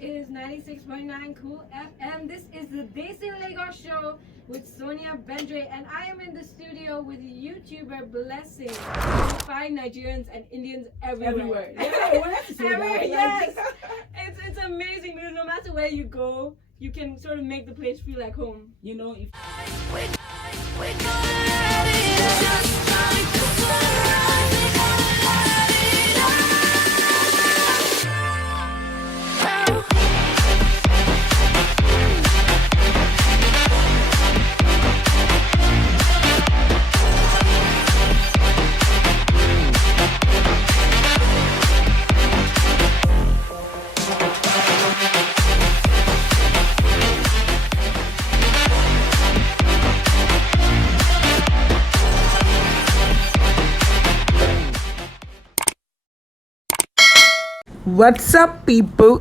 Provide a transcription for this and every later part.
It is 96.9 Cool FM. This is the Desi Lagos show with Sonia Bendre, and I am in the studio with YouTuber Blessing. You find Nigerians and Indians everywhere. Everywhere, yes. It's amazing because no matter where you go, you can sort of make the place feel like home. You know, if what's up, people?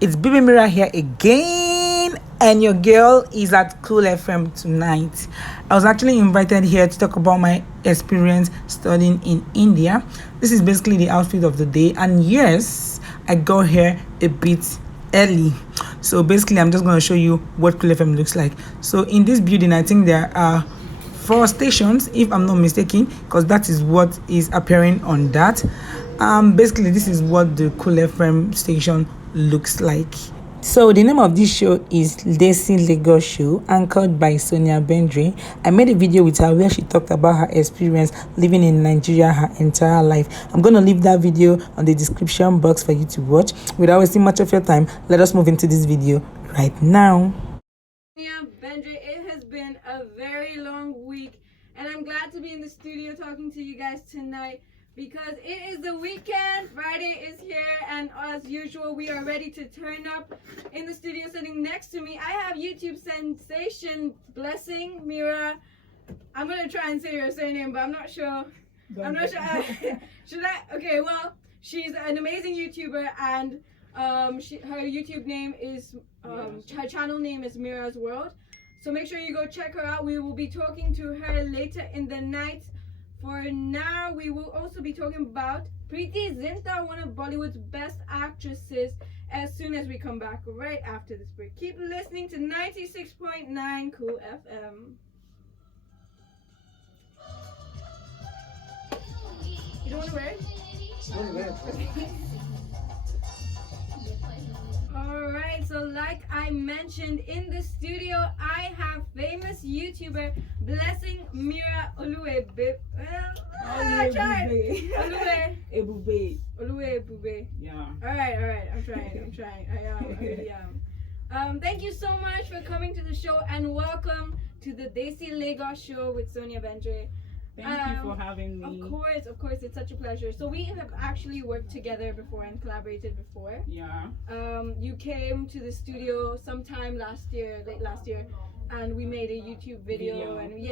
It's Baby Mira here again, and your girl is at Cool FM tonight. I was actually invited here to talk about my experience studying in India. This is basically the outfit of the day, and yes, I got here a bit early. So basically, I'm just going to show you what Cool FM looks like. So in this building, I think there are 4 stations, if I'm not mistaken, because that is what is appearing on that. Basically, this is what the Cool FM station looks like. So the name of this show is Desi Lagos Show, anchored by Sonia Bendre. I made a video with her where she talked about her experience living in Nigeria her entire life. I'm going to leave that video on the description box for you to watch. Without wasting much of your time, let us move into this video right now. Sonia Bendre, it has been a very long week, and I'm glad to be in the studio talking to you guys tonight, because it is the weekend. Friday is here, and as usual, we are ready to turn up. In the studio sitting next to me, I have YouTube sensation Blessing Mira. I'm gonna try and say your surname, but I'm not sure. I'm not sure. Should I? Okay, well, she's an amazing YouTuber, and her YouTube name is her channel name is Mira'S World. So make sure you go check her out. We will be talking to her later in the night. For now, we will also be talking about Preeti Zinta, one of Bollywood's best actresses, as soon as we come back right after this break. Keep listening to 96.9 Cool FM. You don't want to wear it? Okay. Alright, so like I mentioned, in the studio I have famous YouTuber Blessing Mira Oluwe Ebube. Yeah. Alright, I'm trying. I really am. Thank you so much for coming to the show, and welcome to the Desi Lagos show with Sonia Bendre. Thank you for having me. Of course, it's such a pleasure. So we have actually worked together before and collaborated before. Yeah. You came to the studio sometime late last year, and we made a YouTube video. And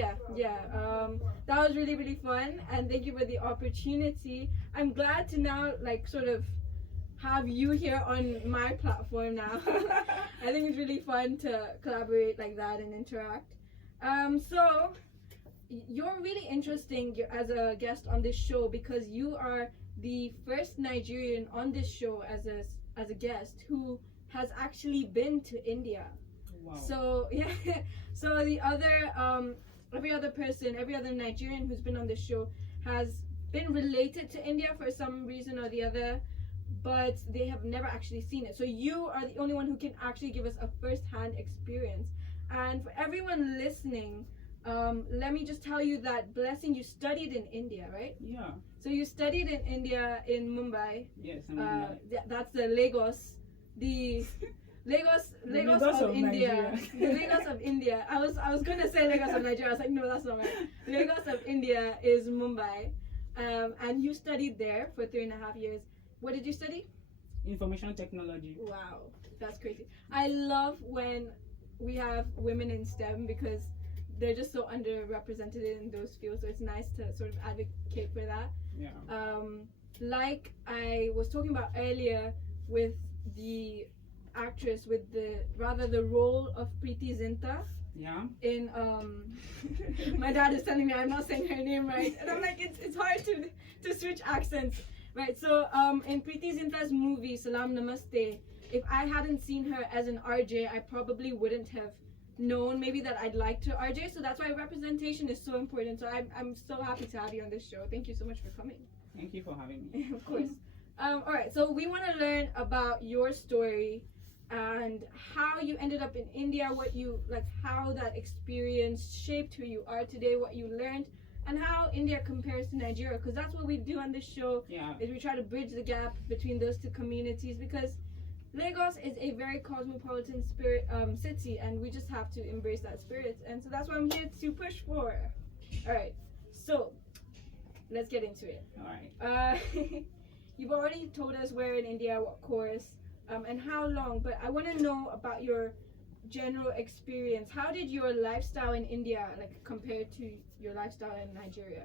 that was really, really fun, and thank you for the opportunity. I'm glad to now sort of have you here on my platform now. I think it's really fun to collaborate like that and interact. So you're really interesting as a guest on this show, because you are the first Nigerian on this show as a guest who has actually been to India. Wow. So so the other every other Nigerian who's been on this show has been related to India for some reason or the other, but they have never actually seen it. So you are the only one who can actually give us a first-hand experience. And for everyone listening, let me just tell you that, Blessing, you studied in India, right? Yeah. So you studied in India, in Mumbai. Yes, in Mumbai. That's the Lagos of India. The Lagos of India. I was gonna say Lagos of Nigeria. I was like, no, that's not right. Lagos of India is Mumbai, and you studied there for 3.5 years. What did you study? Information technology. Wow, that's crazy. I love when we have women in STEM, because they're just so underrepresented in those fields. So it's nice to sort of advocate for that. Yeah. Like I was talking about earlier with the actress, with the role of Preeti Zinta. Yeah. In my dad is telling me I'm not saying her name right, and I'm like, it's hard to switch accents, right? So in Preeti Zinta's movie Salam Namaste, if I hadn't seen her as an RJ, I probably wouldn't have known maybe that I'd like to RJ. So that's why representation is so important. So I'm so happy to have you on this show. Thank you so much for coming. Thank you for having me. Of course. All right, so we want to learn about your story and how you ended up in India, what you like, how that experience shaped who you are today, what you learned, and how India compares to Nigeria. Because that's what we do on this show. Yeah. Is we try to bridge the gap between those two communities, because Lagos is a very cosmopolitan spirit city, and we just have to embrace that spirit. And so that's what I'm here to push for. All right, so let's get into it. All right. You've already told us where in India, what course, and how long, but I want to know about your general experience. How did your lifestyle in India like compare to your lifestyle in Nigeria?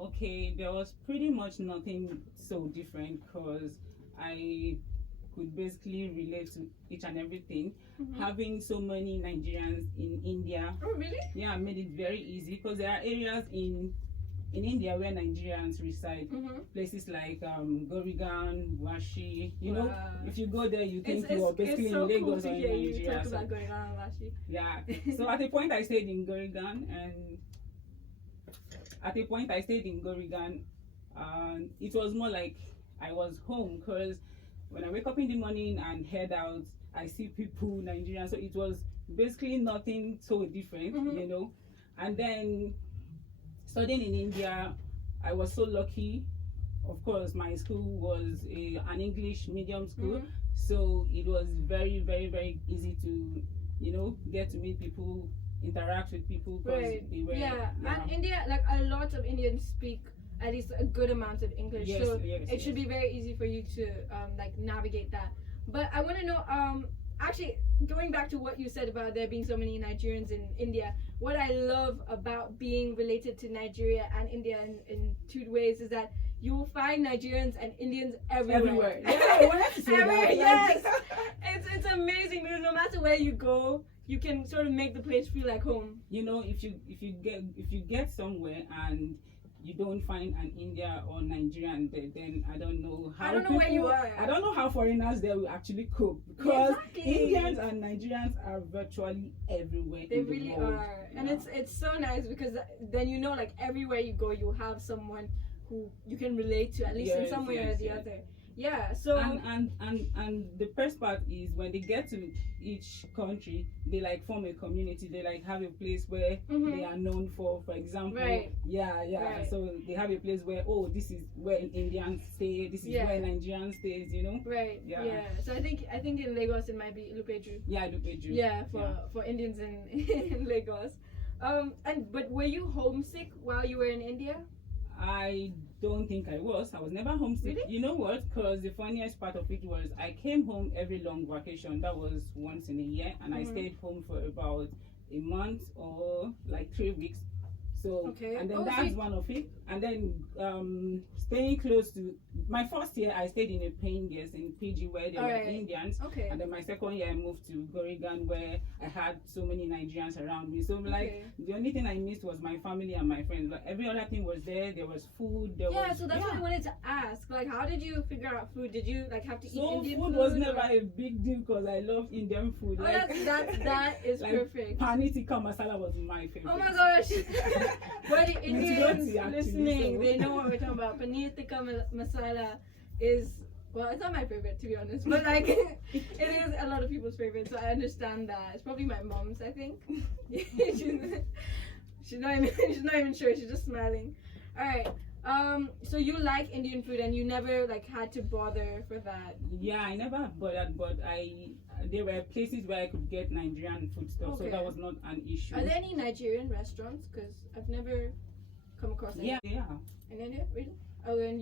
Okay, there was pretty much nothing so different because I could basically relate to each and everything. Having so many Nigerians in India, Oh, really? yeah, made it very easy because there are areas in India where Nigerians reside. Places like Gorigan, Washi. You know, Wow. if you go there, you think It's you are basically so in Lagos cool or to in hear you Nigeria. talk So, about going on Lashi. yeah. So at a point I stayed in Gorigan, and it was more like I was home because when I wake up in the morning and head out, I see people Nigerians. So it was basically nothing so different, you know. And then studying in India, I was so lucky. Of course, my school was an English medium school, so it was very, very, very easy to, you know, get to meet people, interact with people because Right. they were. Yeah, and India, like a lot of Indians speak at least a good amount of English, Yes, so yes, it should be very easy for you to like navigate that. But I want to know, actually, going back to what you said about there being so many Nigerians in India, what I love about being related to Nigeria and India in two ways is that you will find Nigerians and Indians everywhere. Yeah, I wanted to say Everywhere, that. yes. It's amazing because no matter where you go, you can sort of make the place feel like home. You know, if you get somewhere and you don't find an India or Nigerian there, then I don't know how. I don't know where you are. I don't know how foreigners there will actually cope because Exactly. Indians and Nigerians are virtually everywhere. They in the really world. are, and Yeah. it's so nice because then you know, like everywhere you go, you have someone who you can relate to at least in Yes, some way or yes, the yes. other. Yeah. So And the best part is when they get to each country, they like form a community. They like have a place where they are known for example. Right. Yeah. Right. So they have a place where this is where Indians stay. This is where Nigerians stays. You know. right. Yeah. So I think in Lagos it might be Lupeju. Yeah, I do pay you. Yeah, for Indians in Lagos. But were you homesick while you were in India? I don't think I was. I was never homesick. Really? You know what? Because the funniest part of it was I came home every long vacation. That was once in a year, and I stayed home for about a month or like 3 weeks. So and then that's one of it. And then staying close to my first year, I stayed in a paying guest in PG where there were Indians. Okay. And then my second year, I moved to Gorigan where I had so many Nigerians around me. So like the only thing I missed was my family and my friends. But every other thing was there. There was food. There was So that's what I wanted to ask. Like, how did you figure out food? Did you like have to eat Indian food? Food was never a big deal because I love Indian food. Oh, like, that is like perfect. Paneer tikka masala was my favorite. Oh my gosh! For the Indians Roti, actually, listening, so. they know what we're talking about. Paneer tikka masala is, well, it's not my favorite to be honest, but like it is a lot of people's favorite, so I understand that. It's probably my mom's, I think. she's not even sure. She's just smiling. All right. So you like Indian food and you never like had to bother for that? Yeah, I never bothered, but there were places where I could get Nigerian food stuff, so that was not an issue. Are there any Nigerian restaurants? Because I've never come across any. Yeah, yeah. In India, really? Oh, and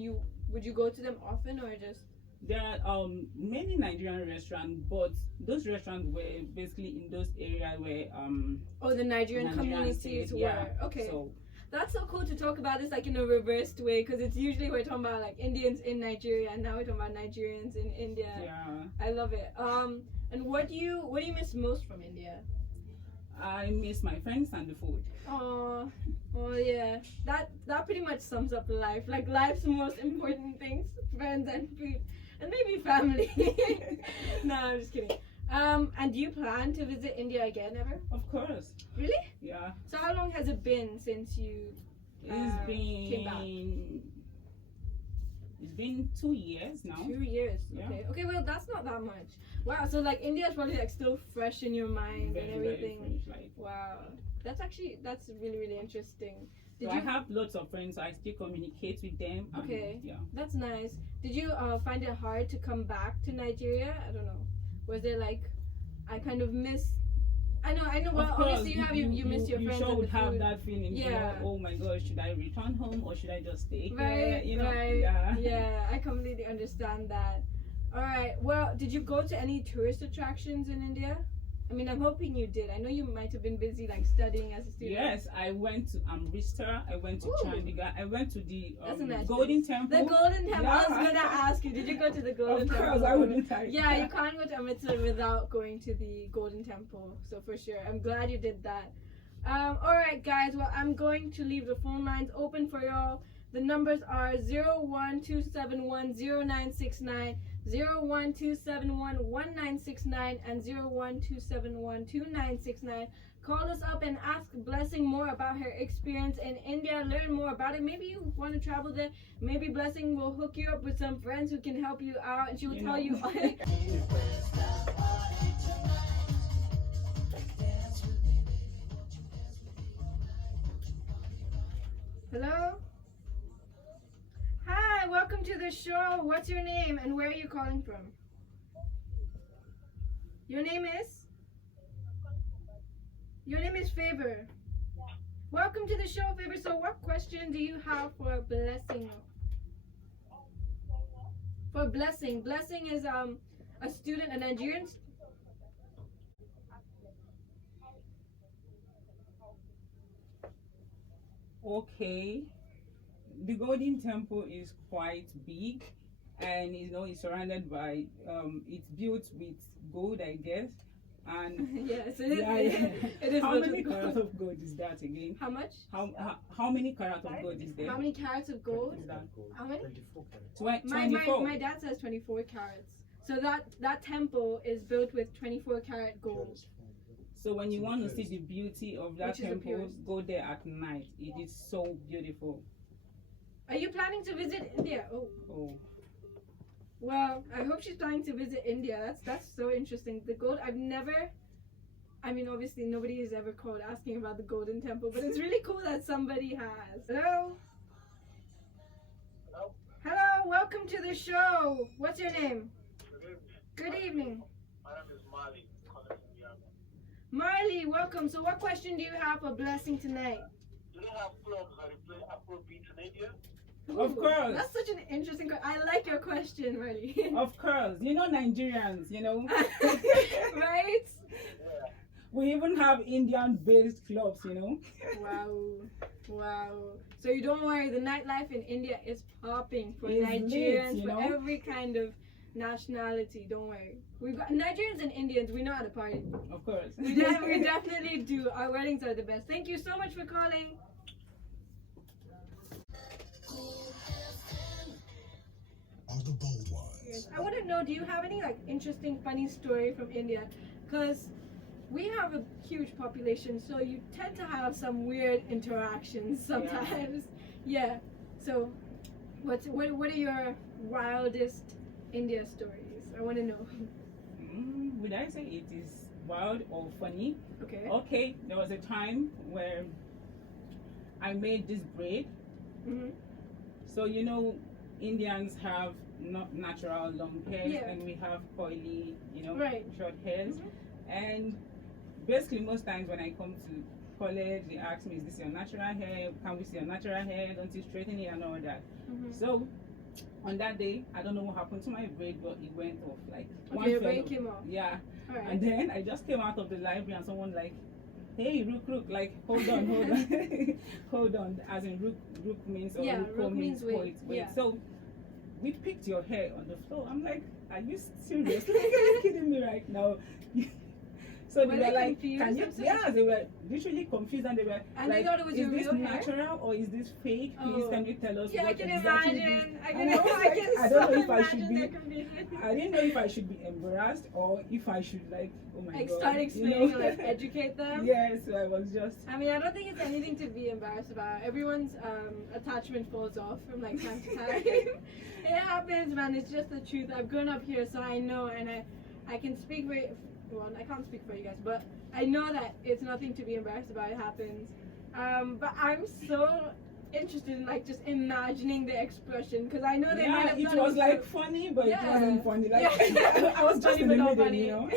would you go to them often or just? There are many Nigerian restaurants, but those restaurants were basically in those areas where the Nigerian communities stayed, were. Okay. So that's so cool to talk about this like in a reversed way, because it's usually we're talking about like Indians in Nigeria, and now we're talking about Nigerians in India. Yeah. I love it. And what do you miss most from India? I miss my friends and the food. Oh yeah. That pretty much sums up life. Like life's most important things: friends and food, and maybe family. No, I'm just kidding. And do you plan to visit India again ever? Of course. Really? Yeah. So how long has it been since you came back? It's been 2 years now. 2 years. Yeah. Okay. Okay. Well, that's not that much. Wow. So like India is probably like still fresh in your mind and everything. Very fresh, like. Wow. That's really really interesting. So I have lots of friends, so I still communicate with them. And, Okay. yeah. That's nice. Did you find it hard to come back to Nigeria? I don't know. Was there like, I kind of miss. I know. Well, Of course, obviously you miss your friends. You sure and would the have food. that feeling. Yeah. You know, oh my gosh, should I return home or should I just stay here? Right. You know. Right. Yeah. Yeah. I completely understand that. All right. Well, did you go to any tourist attractions in India? I mean, I'm hoping you did. I know you might have been busy like studying as a student. Yes, I went to Amritsar. I went to Ooh. Chandigarh. I went to the That's a nice Golden place. Temple. The Golden Temple. I was Yeah. gonna ask you. Did you go to the Golden Of Temple? course, I wouldn't. Yeah, you can't go to Amritsar without going to the Golden Temple. So for sure, I'm glad you did that. All right, guys. Well, I'm going to leave the phone lines open for y'all. The numbers are 012710969, 012711969, and 012712969. Call us up and ask Blessing more about her experience in India. Learn more about it. Maybe you want to travel there. Maybe Blessing will hook you up with some friends who can help you out, and she will tell you. Hello? Hi, welcome to the show. What's your name and where are you calling from? Your name is? Your name is Favor. Welcome to the show, Favor. So what question do you have for Blessing? For Blessing. Blessing is a student, a Nigerian. Okay. The Golden Temple is quite big, and it's surrounded by it's built with gold, I guess. And Yes, it is. yeah. It is. How built many with gold. carats of gold is that again? How much? How many carats of gold is there? How many carats of gold? Is that? How many? 24 carats. 24. My dad says 24 carats. So that temple is built with 24 carat gold. So when you want to see the beauty of that Which is the temple, purest. go there at night. It is so beautiful. Are you planning to visit India? Oh, Oh. well, I hope she's planning to visit India. That's so interesting. The gold, I mean, obviously nobody has ever called asking about the Golden Temple, but it's really cool that somebody has. Hello? Hello? Hello, welcome to the show. What's your name? Good evening. My name is Mali, calling from Yama. Marley, welcome. So what question do you have for Blessing tonight? Do they have clubs that play Afrobeat in India? Of Ooh, course. That's such an interesting question. I like your question, Marley. Of course. Nigerians, Right? Yeah. We even have Indian-based clubs, Wow. Wow. So you don't worry, the nightlife in India is popping for It's Nigerians, lit, for every kind of nationality. Don't worry. We've got Nigerians and Indians, we know how to party. Of course. We definitely do. Our weddings are the best. Thank you so much for calling. Are the bold ones. I want to know, do you have any like interesting, funny story from India? Because we have a huge population, so you tend to have some weird interactions sometimes. Yeah. So, what are your wildest India stories? I want to know. Would I say it is wild or funny? Okay. Okay, there was a time where I made this braid. Mm-hmm. So Indians have not natural long hair, Yeah. and we have coily, Right. short hairs. Mhm. And basically, most times when I come to college, they ask me, "Is this your natural hair? Can we see your natural hair? Don't you straighten it and all that?" Mm-hmm. So on that day, I don't know what happened to my braid, but it went off like Okay, your fell braid off. came off. Yeah. All right. And then I just came out of the library and someone like, "Hey, Rook, like, hold on, hold on." Hold on, as in Rook means, or Yeah, Rook Rook means means wait. wait, yeah. So we picked your hair on the floor. I'm like, are you serious? Like, are you kidding me right now? So they Were were they like, confused? can you? I'm so Yeah, they were literally confused, and they were And they like, thought it was is your this real hair? natural or is this fake? Please, Oh. can you tell us Yeah, I what can exactly imagine. I this? can, And I was like, can I so don't know if I should imagine be. their confusion. I didn't know if I should be embarrassed or if I should like, oh my Like god, start you explaining, know? like educate them. Yeah, so I was just. I mean, I don't think it's anything to be embarrassed about. Everyone's attachment falls off from like time to time. It happens, man. It's just the truth. I've grown up here, so I know, and I can speak for. Well, I can't speak for you guys, but I know that it's nothing to be embarrassed about. It happens. But I'm so interested in like just imagining the expression because I know they might Yeah, have it thought was like so- funny, but Yeah. it wasn't funny. Like Yeah. I was just Funny in but the not middle, funny. you know.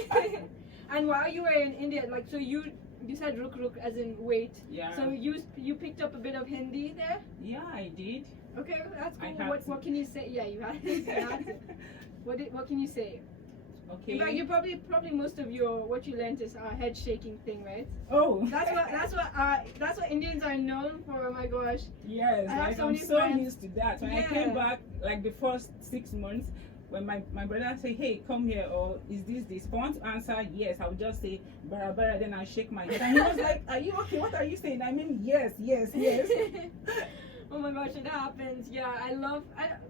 And while you were in India, like so you said ruk as in wait. Yeah. So you picked up a bit of Hindi there. Yeah, I did. Okay, that's I cool. had What to. can you say? Yeah, you had to. You had to. What can you say? Okay. In fact, you probably most of your what you learned is head shaking thing, right? Oh. That's what Indians are known for. Oh my gosh. Yes, I have like so I'm many so friends. used to that. When I Yeah. came back, like the first 6 months, when my brother say, "Hey, come here," or "Is this?" If I want to answer yes, I would just say "bara bara," then I shake my head, and he was like, "Are you okay? What are you saying?" I mean, yes, yes, yes. Oh my gosh, it happens. Yeah,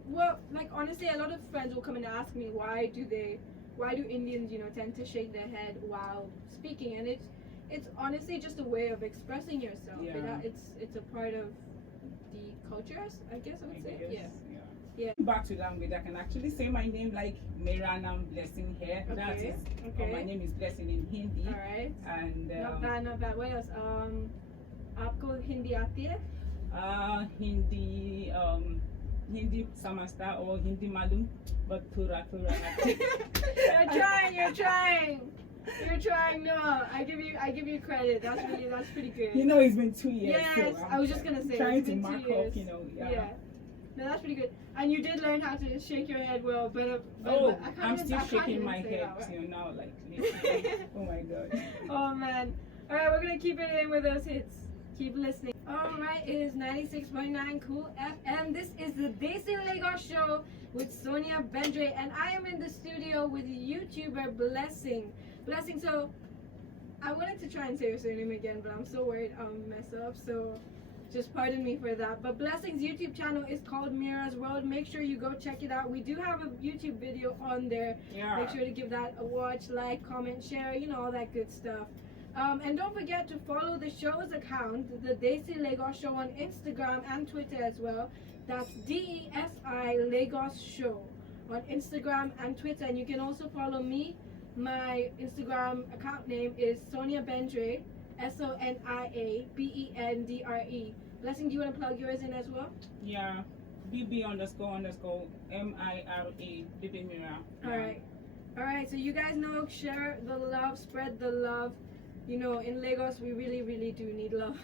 well, like honestly, a lot of friends will come and ask me why do Indians, tend to shake their head while speaking, and it's honestly just a way of expressing yourself. Yeah. It's a part of the culture, I guess I would say. Yes, Yeah. yeah. Back to language, I can actually say my name like Mira'S Blessing here. That Okay, is, okay. my name is Blessing in Hindi. All right. And Not bad, not bad. What else? आपको हिंदी आती है? Hindi samasta or Hindi malum, but thura. You're trying. No, I give you credit. That's pretty good. You know, it's been 2 years. Yes, so I was just gonna say, trying it's to been mark 2 years. up, Yeah. No, that's pretty good. And you did learn how to shake your head well, but Oh, I can't I'm even- still I can't shaking even my say head, that word. now, like, literally. Oh my god. Oh man. Alright, we're gonna keep it in with those hits. Keep listening. Alright, it is 96.9 Cool FM. This is the Desi Lagos show with Sonia Bendre, and I am in the studio with YouTuber Blessing. Blessing, so I wanted to try and say your surname again, but I'm so worried I'll mess up, so just pardon me for that. But Blessing's YouTube channel is called Mira'S World. Make sure you go check it out. We do have a YouTube video on there. Yeah. Make sure to give that a watch, like, comment, share, all that good stuff. And don't forget to follow the show's account, the Desi Lagos Show, on Instagram and Twitter as well. That's DESI Lagos Show on Instagram and Twitter. And you can also follow me. My Instagram account name is Sonia Bendre, SONIA BENDRE. Blessing, do you want to plug yours in as well? Yeah. BB__MIRA. Baby Mira. All right. So you guys know, share the love, spread the love. In Lagos, we really, really do need love.